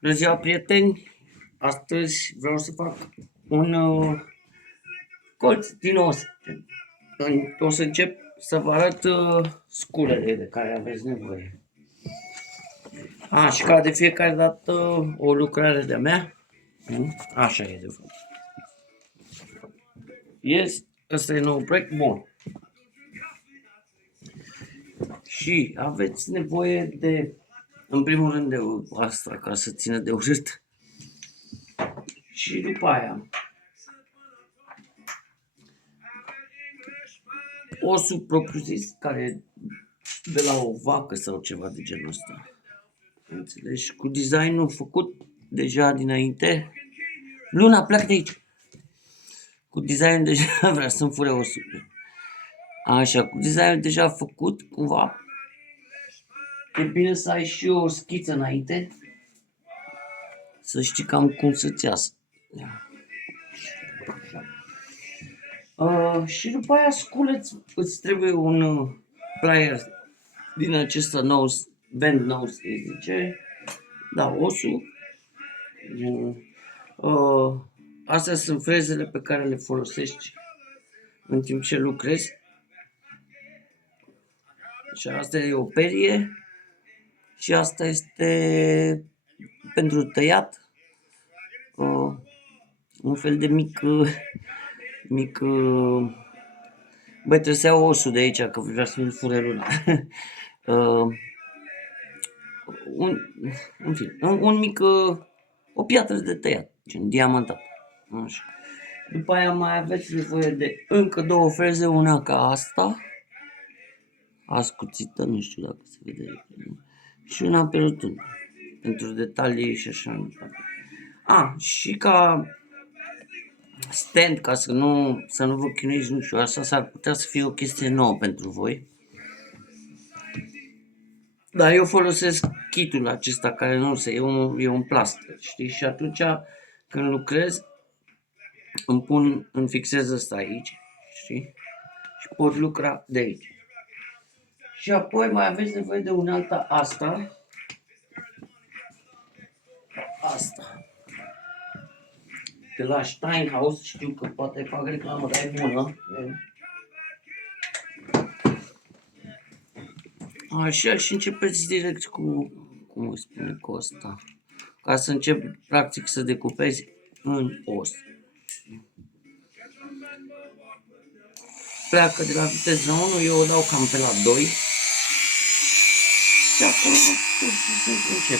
Bună ziua, prieteni! Astăzi vreau să fac un colț din os. O să încep să vă arăt sculele de care aveți nevoie. Și ca de fiecare dată o lucrare de-a mea. Așa e de fapt. Ăsta e nou proiect bun. Și aveți nevoie de, în primul rând, de asta ca să țină de urât. Și după aia osul propriu-zis, care de la o vacă sau ceva de genul ăsta. Înțelegi? Cu designul făcut deja dinainte. Luna, pleacă de aici! Cu designul deja vrea să-mi fure osul. Așa, cu designul deja făcut, cumva. E bine să ai și o schiță înainte. Să știi cam cum să-ți iasă. Și după aia sculeți, îți trebuie un plier din acesta nose, bend nose, se zice. Da, osul. Astea sunt frezele pe care le folosești în timp ce lucrezi. Și asta e o perie. Și asta este pentru tăiat. Un fel de mic băi, trebuie să iau osul de aici, că vreau să-mi fure luna. O piatră de tăiat, gen diamantat. Așa. După aia mai aveți nevoie de încă două freze, una ca asta, ascuțită, nu știu dacă se vede, și una pe rotundă, pentru detalii și așa. Și ca stand, ca să nu vă chinuiți, nu știu, asta s-ar putea să fie o chestie nouă pentru voi. Dar eu folosesc kitul acesta care nu se, e un plaster, știi? Și atunci când lucrez îmi fixez ăsta aici, știi? Și pot lucra de aici. Și apoi mai aveți nevoie de unealta asta. De la Steinhaus, știu că poate fac reclamă, dar e bună. Așa, și începeți direct cu, cum îi spune, cu ăsta. Ca să încep, practic, să decupezi în os. Pleacă de la viteză 1, eu o dau cam pe la 2. Și acolo pur și simplu încep.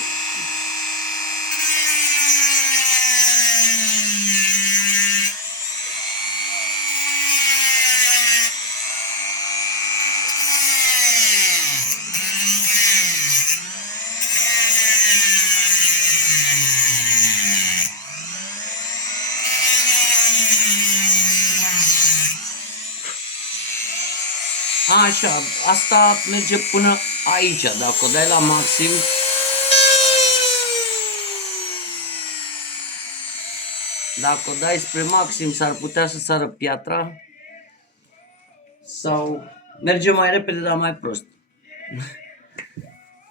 Așa, asta merge până aici, dacă o dai la maxim. Dacă o dai spre maxim, s-ar putea să sară piatra. Sau merge mai repede, dar mai prost.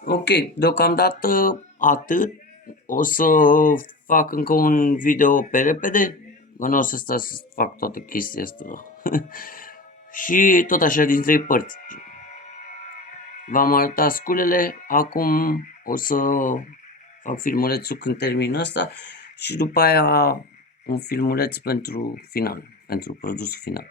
Ok, deocamdată atât. O să fac încă un video pe repede. Nu o să stau să fac toată chestia asta. Și tot așa din 3 părți. V-am arătat sculele, acum o să fac filmulețul când termin ăsta și după aia un filmuleț pentru final, pentru produsul final.